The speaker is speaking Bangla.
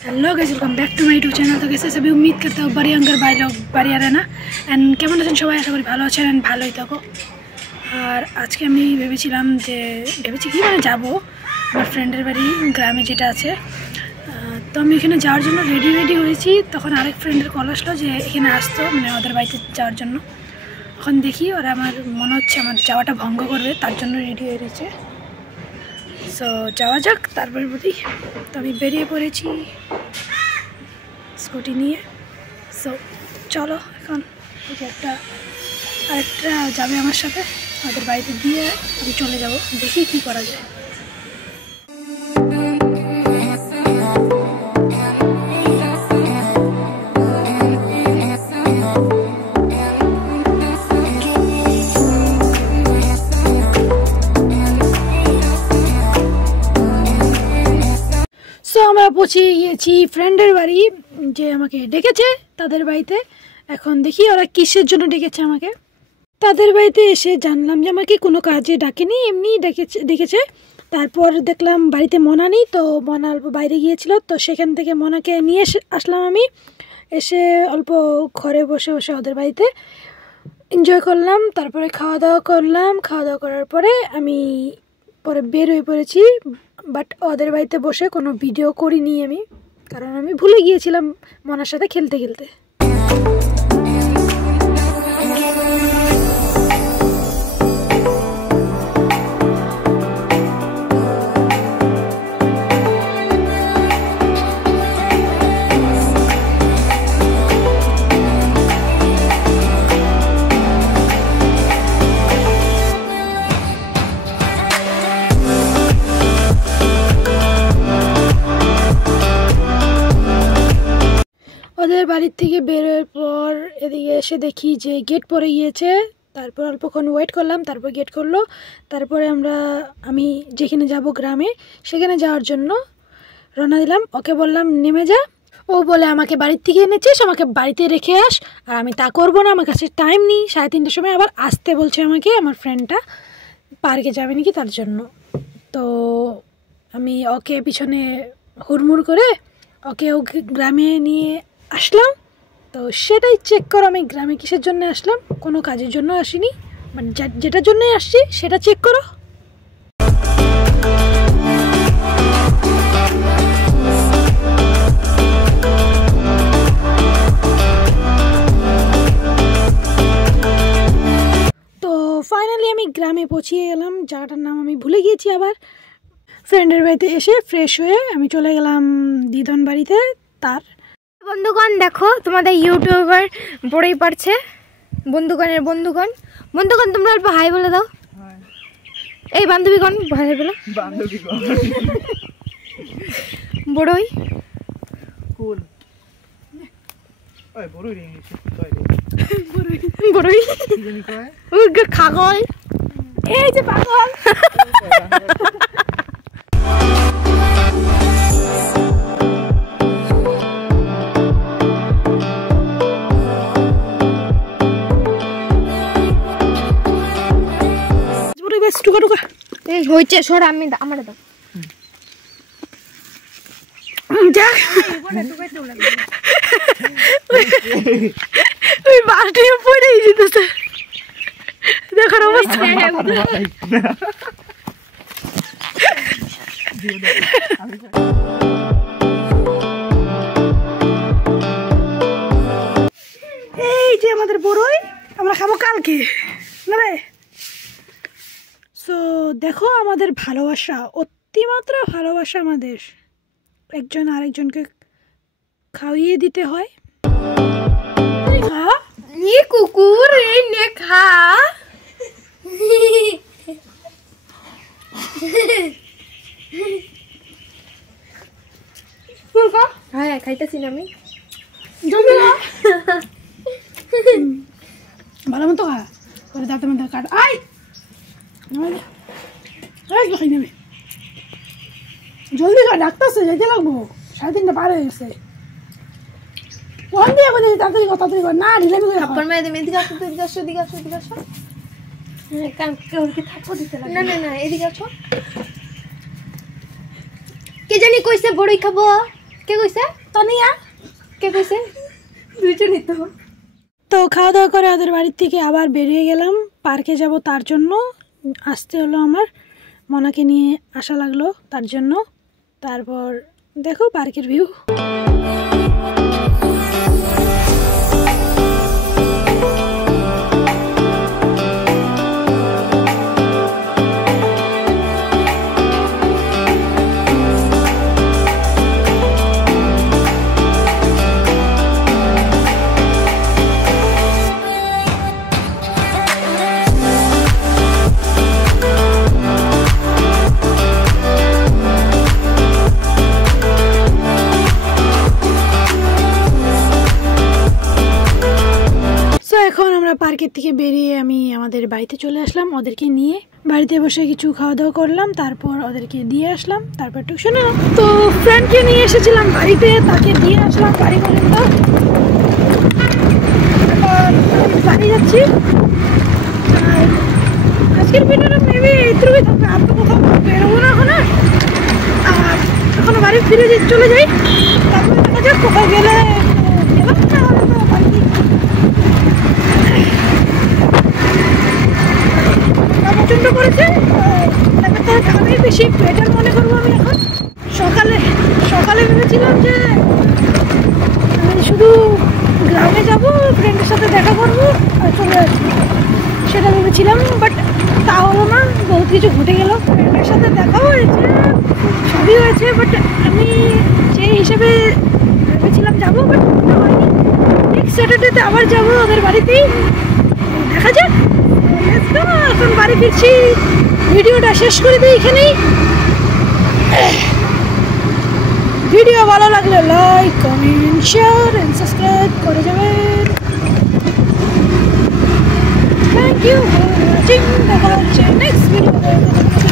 Hello guys, welcome back to my YouTube channel. तो कैसे सभी उम्मीद करता हूँ बढ़िया बढ़िया रहना एंड केमन आছেন সবাই, আশা করি ভালো আছেন এন্ড ভালোই থাকো। আর আজকে আমি ভেবেছি কি মানে যাব আমার ফ্রেন্ডের বাড়ি গ্রামে যেটা আছে। তো আমি এখানে যাওয়ার জন্য রেডি হয়েছি, তখন আরেক ফ্রেন্ডের কল আসলো যে এখানে আসতো মানে ওদের বাড়িতে যাওয়ার জন্য। এখন দেখি ওরা আমার মনে হচ্ছে আমার যাওয়াটা ভঙ্গ করবে, তার জন্য রেডি হয়ে রয়েছে। সো যাওয়া যাক তারপরে বলি। তো আমি বেরিয়ে পড়েছি স্কুটি নিয়ে। সো চলো এখন আরেকটা যাবে আমার সাথে, ওদের বাড়িতে দিয়ে আমি চলে যাব, দেখি কি করা যায়। সো আমরা পৌঁছে গিয়েছি ফ্রেন্ডের বাড়ি, যে আমাকে ডেকেছে তাদের বাড়িতে। এখন দেখি ওরা কিসের জন্য ডেকেছে আমাকে। তাদের বাড়িতে এসে জানলাম যে আমাকে কোনো কাজে ডাকেনি, এমনি ডেকেছে। তারপর দেখলাম বাড়িতে মনা নেই, তো মনা অল্প বাইরে গিয়েছিল, তো সেখান থেকে মনাকে নিয়ে আসলাম আমি। এসে অল্প ঘরে বসে বসে ওদের বাড়িতে এনজয় করলাম। তারপরে খাওয়া দাওয়া করলাম। খাওয়া দাওয়া করার পরে আমি পরে বের হয়ে পড়েছি, বাট ওদের বাড়িতে বসে কোনো ভিডিও করিনি আমি, কারণ আমি ভুলে গিয়েছিলাম মনার সাথে খেলতে খেলতে। ওদের বাড়ির থেকে বেরোর পর এদিকে এসে দেখি যে গেট পড়ে গিয়েছে। তারপর অল্পক্ষণ ওয়েট করলাম, তারপর গেট করলো। তারপরে আমি যেখানে যাব গ্রামে, সেখানে যাওয়ার জন্য রওনা দিলাম। ওকে বললাম নেমে যা, ও বলে আমাকে বাড়ির থেকে এনেছিস, আমাকে বাড়িতে রেখে আস। আর আমি তা করবো না, আমার কাছে টাইম নেই। 3:30টার সময় আবার আসতে বলছে আমাকে, আমার ফ্রেন্ডটা পার্কে যাবে নাকি তার জন্য। তো আমি ওকে পিছনে হুড়মুড় করে ওকে গ্রামে নিয়ে আসলাম। তো সেটাই চেক করো, আমি গ্রামে কিসের জন্য আসলাম, কোনো কাজের জন্য আসিনি, মানে যেটার জন্যই আসছি সেটা চেক করো। তো ফাইনালি আমি গ্রামে পৌঁছিয়ে গেলাম, জায়গাটার নাম আমি ভুলে গিয়েছি। আবার ফ্রেন্ডের বাড়িতে এসে ফ্রেশ হয়ে আমি চলে গেলাম দিদন বাড়িতে। তার বন্ধুগণ দেখো, তোমাদের ইউটিউবার বড়ই পারছে। বন্ধুগণ তোমরা অল্প হাই বলে দাও। এই বান্ধবীগণ হাই বলো। বড়ই খাগল, এই যে পাগল। হয়েছে সর, আমি আমার দাও। ওই বালতি পড়ে যেতেছে, দেখার অবস্থা। এই যে আমাদের বড়ই, আমরা খাবো কালকে না রে। সো দেখো আমাদের ভালোবাসা, অতিমাত্রা ভালোবাসা আমাদের, একজন আরেকজনকে খাইয়ে দিতে হয়। কুকুর খা, হ্যাঁ খাইতেছি না আমি, ভালো মতো খা, করে দাঁতের মধ্যে কাট। আই জলদি কর, ডাক্তারছে যেতে লাগবো, 3:30 পার হয়ে গেছে। তাড়াতাড়ি কর না, ঢিলামি করে না, এদিকে আসো। কে জানি কইছে বড়ই খাবো, কে কইছে? কে কইছে দুইজনই তো। তো খাওয়া দাওয়া করে ওদের বাড়ির থেকে আবার বেরিয়ে গেলাম পার্কে যাব, তার জন্য আসতে হলো আমার, মনাকে নিয়ে আসা লাগলো তার জন্য। তারপর দেখো পার্কের ভিউ। এখন আমরা পার্কের থেকে বেরিয়ে আমি আমাদের বাড়িতে চলে আসলাম ওদেরকে নিয়ে। বাড়িতে বসে কিছু খাওয়া দাওয়া করলাম, তারপর ওদেরকে দিয়ে আসলাম, তারপর টিউশন এলাম। তো ফ্রেন্ডকে নিয়ে এসেছিলাম বাড়িতে, তাকে দিয়ে আসলাম বাড়ি পর্যন্ত। বাড়ি যাচ্ছি। আর আজকের ভিডিওটা মেবি এইটুকুই থাকবে, আর তো কোথাও বেরোবো না এখন। আর এখনো বাড়ি ফিরে চলে যাই, তারপর দেখা যাক কোথাও গেলে গেলাম, তাহলে তো বাড়ি প্রচন্ড করেছে। আমি বেশি বেটার মনে করবো আমি এখন। সকালে ভেবেছিলাম যে আমি শুধু গ্রামে যাব, ফ্রেন্ডের সাথে দেখা করবো আর চলে আসবো, সেটা ভেবেছিলাম। বাট তা হলো না, বহুত কিছু ঘটে গেল। ফ্রেন্ডের সাথে দেখাও হয়েছে, সবই হয়েছে, বাট আমি যে হিসেবে ভেবেছিলাম যাবো, বাট হয়নি। নেক্সট স্যাটারডেতে আবার যাবো ওদের বাড়িতেই, দেখা যাক। এখন বাড়ি ফিরছি, ভিডিওটা শেষ করে দিই এখানেই। ভিডিও ভালো লাগলে like, comment, share and subscribe করে যাবেন। Thank you for watching. দেখা হচ্ছে নেক্সট ভিডিওতে।